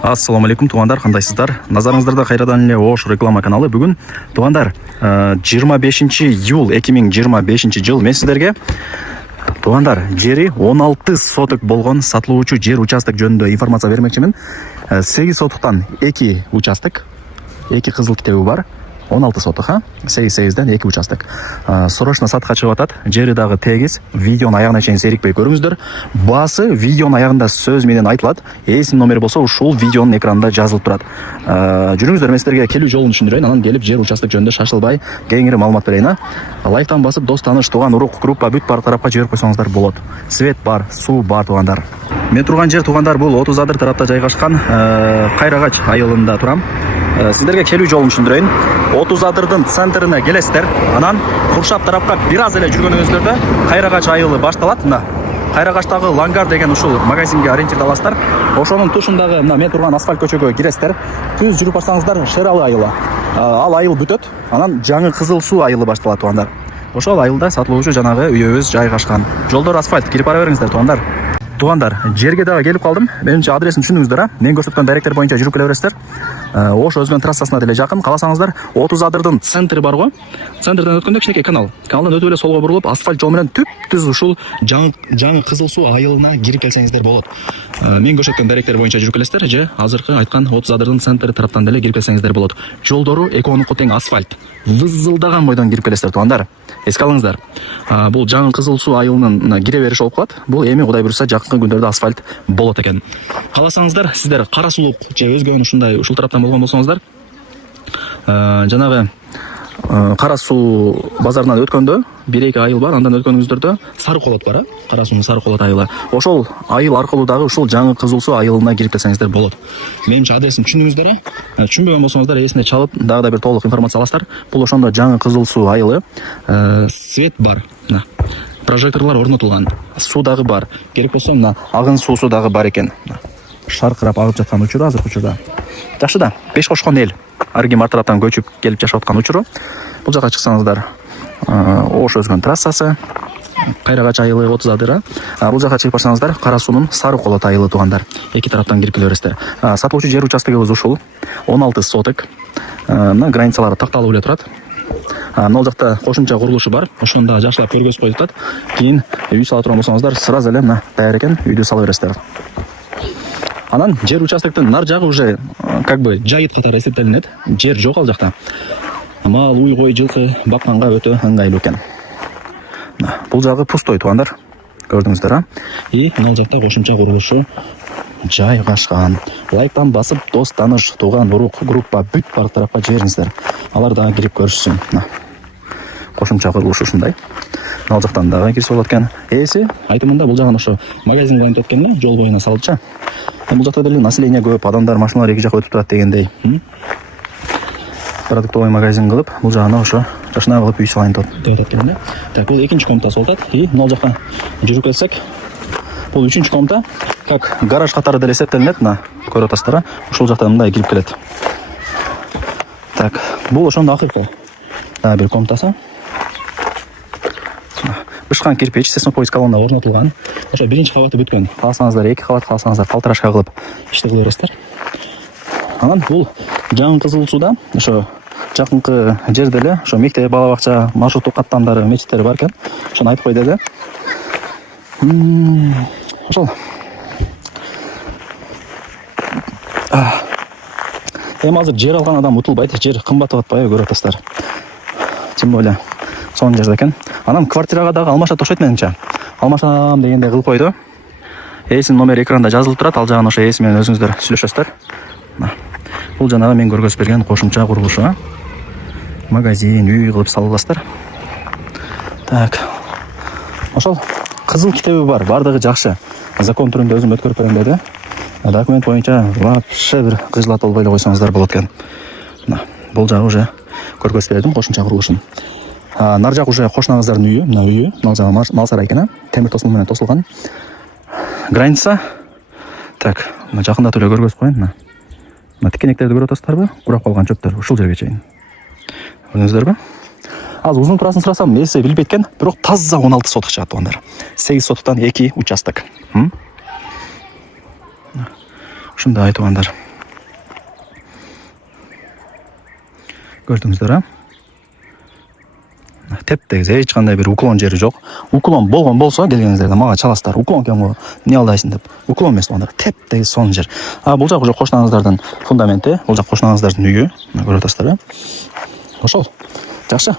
Ассаламу алейкум, туғандар, қандайсыздар? Назарыңыздарда қайрадан эле Ош реклама каналы. Бүгін туғандар 25 июл 2025 жыл мен сіздерге туғандар жери 16 сотық болған сатылуучу жер участок жөнүндө информация бермекчимин. 8 сотуктан 2 участок, 2 кызыл китеби бар. 16 сотық, 8-8-ден 2 участок. Срочно сатқа чыгып атат. Жери дагы тегиз. Видеону аягына чейин зерикпей көрүңүздөр. Баасы видеонун аягында сөз менен айтылат. Эсин номери болсо ушул видеонун экранында жазылып турат. Жүрүңүздөр, мен силерге келүү жолун түшүндүрөйүн. Анан келип жер участок жөнүндө шашылбай кеңири маалымат берейин. Лайктан басып, дос тааныш, тууган урук, группа бүт бар тарапка жиберип койсоңуздар болот. Свет бар, суу бар туугандар. Мен турган жер туугандар бул 30 адыр тарапта жайгашкан Кайрагач айылында турам. Сіздерге келүү жолун түшүндүрөйүн. 30 адырдын центрине келесиздер. Анан Куршап тарапка бир аз эле жүргөнүңүздөрдө Кайрагач айылы башталат. Мына Кайрагачтагы Лангар деген ушул магазинге ориентирдаласыздар. Ошонун тушундагы мына мен турган асфальт көчөгө киресиздер. Түз жүрүп барсаңыздар Шералы айылы. Ал айыл бүтөт. Анан жаңы Кызыл суу айылы башталат туугандар. Ошол айылда сатылуучу жанагы үйөбүз жайгашкан. Жолдор асфальт, кирип бара бериңиздер туугандар. Туугандар, жерге дагы келип калдым. Менимче адресин түшүндүңүздөр, мен көрсөткөн даректер боюнча жүрүп келе бересиздер. Ош Өзгөн трассасына деле жакын. Кааласаңыздар, 30 адырдын центри бар го. Центрден өткөндө кичинекей канал. Каналдан өтүп эле солго бурулуп, асфальт жол менен түп-түз ушул жаңы Кызыл суу айылына кирип келсеңиздер болот. Мен көрсөткөн даректер боюнча жүрүп келесиздер же азыркы айткан 30 адырдын центри тараптан деле кирип келсеңиздер болот. Жолдору экөөнүнкү тең асфальт. Вызылдаган бойдон кирип келесиздер туугандар. Эске алыңыздар. Бул жаңы Кызыл суу айылынын кире бериши болуп калат. Бул эми Кудай буйруса жакынкы күндөрдө асфальт болот экен. Кааласаңыздар, сиздер Кара сулук же өзгөнү ушул тараптан болгон болсоңуздар, жанагы Кара суу базарынан өткөндө 1-2 айыл бар, андан өткөнүңүздөрдө Сары колот бар, Кара суунун Сары колот айылы. Ошол айыл аркылуу дагы ушул жаңы Кызыл суу айылына кирип келсеңиздер болот. Менимче адресин түшүндүңүздөр. Түшүнбөгөн болсоңуздар эсине чалып, дагы да бир толук информация аласыздар. Бул ошондо жаңы Кызыл суу айылы. Свет бар. Прожекторлор орнотулган. Суу дагы бар. Керек болсо мына агын суусу дагы бар экен. Шаркырап агып жаткан учуру азыр учурда. Жакшы да, 5 кошкон эл арги тараптан көчүп келип жашап аткан учуру. Бул жака чыксаңыздар, Ош Өзгөн трассасы, Кайрагач айылы 30 адыра. Бул жака чыгып барсаңыздар, Кара суунун Сары колот айылы туугандар. Эки тараптан кирип келе бересиздер. Сатылуучу жер участогубуз ушул 16 соток. Мына границалары такталып эле турат. Ал жакта кошумча курулушу бар. Ошону да жакшылап көргөзүп коюп атат. Кийин үй сала турган болсоңуздар, сразу эле мына даяр экен, үйдү сала бересиздер. Анан жер участоктун нар жагы уже как бы жайыт катары эсептелинет. Жер жок ал жакта. Мал, уй, кой, жылкы бакканга өтө ыңгайлуу экен. Бул жагы пустой туугандар. Көрдүңүздөр, И ал жакта кошумча курулушу жайгашкан. Лайктан басып, дос тааныш, тууган урук, группа бүт бар тарапка жибериңиздер. Алар дагы кирип көрүшсүн. Кошумча курулушу ушундай. Ал жактан дагы кирсе болот экен. Эси айтымында бул жагын ошо магазин айланып өткөн, жол боюна салча. Бул жакта деле население көп, адамдар, машиналар эки жака өтүп турат дегендей. Продуктовый магазин кылып, бул жагына ошо жашына кылып үй салайын деп атат экен. Так, бул экинчи комната болот. Ал жака жүрүп келсек, бул үчүнчү комната, как гараж катары деле эсептелинет. Мына көрүп атасыздар, ушул жактан мындай кирип келет. Так, бул ошондо акыркы бир комнатасы. Бышкан кирпич, сеснопоиз колонна орнотулган. Ошо биринчи кабаты бүткөн. Кааласаңыздар 2 кабат, кааласаңыздар калтырашка кылып ишти кыла бересиздер. Анан бул жаңы Кызыл сууда ошо жакынкы жерде эле ошо мектеп, бала бакча, маршруттук каттамдары, мечиттери бар экен. Ошону айтып кой деди. Ошол. Эми азыр жер алган адам утулбайт, жер кымбаттап атпайбы, көрүп атасыздар. Тем более сонун жерде экен. Анан квартирага дагы алмашат окшойт менимче. Алмашам дегенде кылып койду. Эсин номери экранда жазылып турат. Ал жагын ошо эси менен өзүңүздөр сүйлөшөсүздөр. Бул жанагы мен көргөзүп берген кошумча курулушу. Магазин, үй кылып саласыздар. Так. Ошол кызыл китеби бар, бардыгы жакшы. Закон түрүндө өзүм өткөрүп берем деди. Документ боюнча вообще бир кыжлат болбой эле койсоңуздар болот экен. Бул жагы уже көргөзүп бердим кошумча курулушун. Нар жак уже кошунаңыздардын үйү, мына үйү, ал жагы мал сарай экен, темир тосмол менен тосулган. Граница. Так, мына жакындатып эле көргөзүп коеюн. Мына тикенектерди көрүп атасыздарбы? Курап калган чөптөр ушул жерге чейин. Көрдүңүздөрбү? Азыр узун турасын сурасам, эси билбейт экен, бирок таза 16 соток чыгат туугандар. 8 сотуктан 2 участок. Ушундай туугандар. Көрдүңүздөр, а? Теп-тегиз, эч кандай бир уклон жери жок. Уклон болгон болсо келгениңиздерде мага чаласыздар. Уклон экен го, эмне алдайсың деп. Уклон эмес тугандар. Теп-тегиз сонун жер. А бул жак уже кошунаңыздардын фундаменти, бул жак кошунаңыздардын үйү. Көрүп атасыздар, а? Ошол. Жакшы.